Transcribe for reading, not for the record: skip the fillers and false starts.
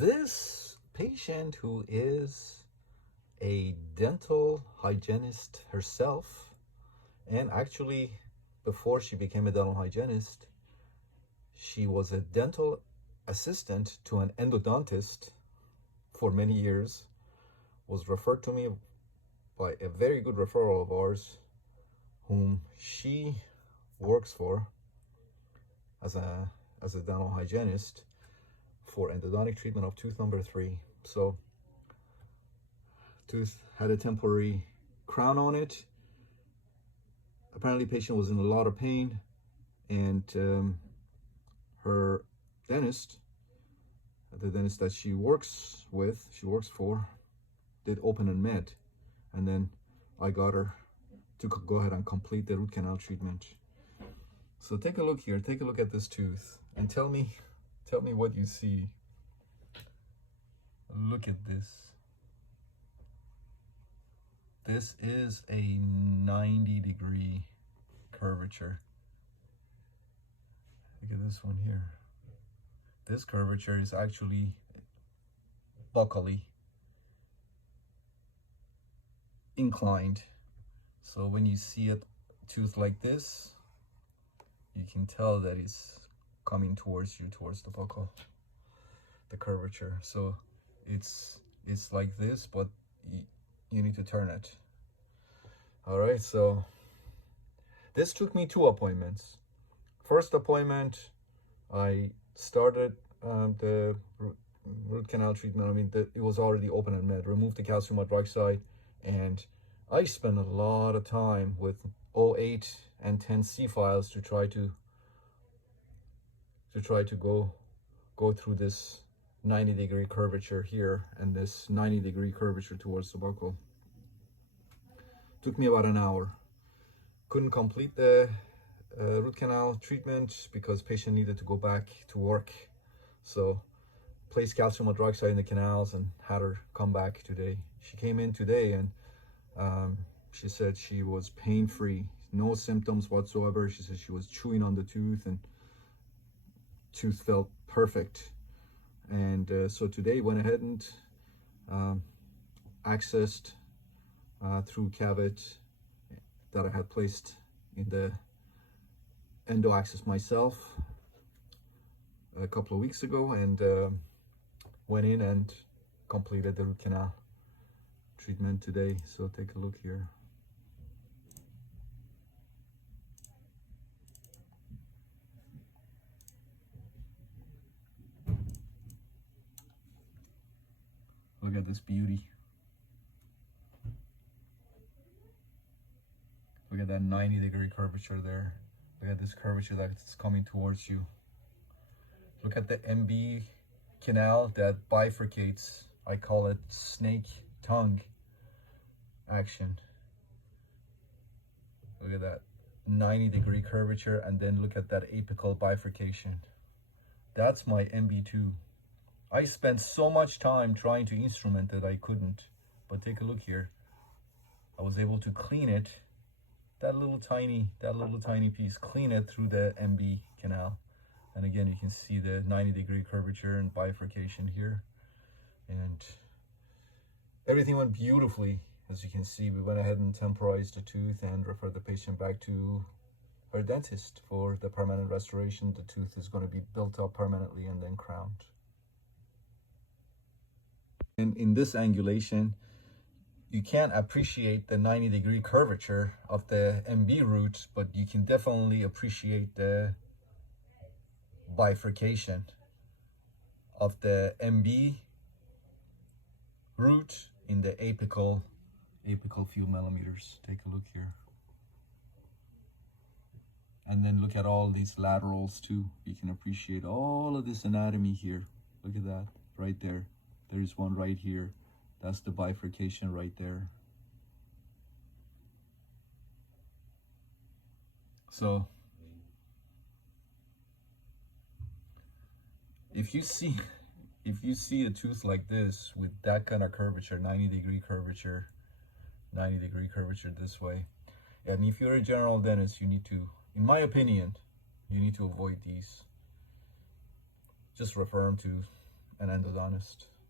This patient, who is a dental hygienist herself, and actually before she became a dental hygienist, she was a dental assistant to an endodontist for many years, was referred to me by a very good referral of ours, whom she works for as a dental hygienist for endodontic treatment of tooth number 3. So tooth had a temporary crown on it. Apparently patient was in a lot of pain, and her dentist, the dentist that she works for, did open and med, and then I got her to go ahead and complete the root canal treatment. So take a look here, take a look at this tooth and tell me what you see. Look at this. This is a 90-degree curvature. Look at this one here. This curvature is actually buccally inclined. So when you see a tooth like this, you can tell that it's coming towards you, towards the buccal, the curvature. So it's like this, but you need to turn it. All right, so this took me 2 appointments. First appointment, I started the root canal treatment. I mean, it was already open and med, removed the calcium hydroxide, and I spent a lot of time with 08 and 10C files to try to go through this 90-degree curvature here and this 90-degree curvature towards the buccal. Took me about an hour. Couldn't complete the root canal treatment because patient needed to go back to work. So placed calcium hydroxide in the canals and had her come back today. She came in today and she said she was pain-free, no symptoms whatsoever. She said she was chewing on the tooth and tooth felt perfect. And so today went ahead and accessed through cavit that I had placed in the endo access myself a couple of weeks ago, and went in and completed the root canal treatment today. So take a look here. Look at this beauty. Look at that 90-degree curvature there. Look at this curvature that's coming towards you. Look at the MB canal that bifurcates. I call it snake tongue action. Look at that 90-degree curvature, and then look at that apical bifurcation. That's my MB2. I spent so much time trying to instrument it, I couldn't. But take a look here. I was able to clean it, that little tiny piece, clean it through the MB canal. And again, you can see the 90-degree curvature and bifurcation here. And everything went beautifully. As you can see, we went ahead and temporized the tooth and referred the patient back to her dentist for the permanent restoration. The tooth is going to be built up permanently and then crowned. And in this angulation, you can't appreciate the 90-degree curvature of the MB root, but you can definitely appreciate the bifurcation of the MB root in the apical few millimeters. Take a look here. And then look at all these laterals too. You can appreciate all of this anatomy here. Look at that right there. There's one right here. That's the bifurcation right there. So if you see a tooth like this with that kind of curvature, 90-degree curvature, 90-degree curvature this way, and if you're a general dentist, you need to, in my opinion, you need to avoid these. Just refer them to an endodontist.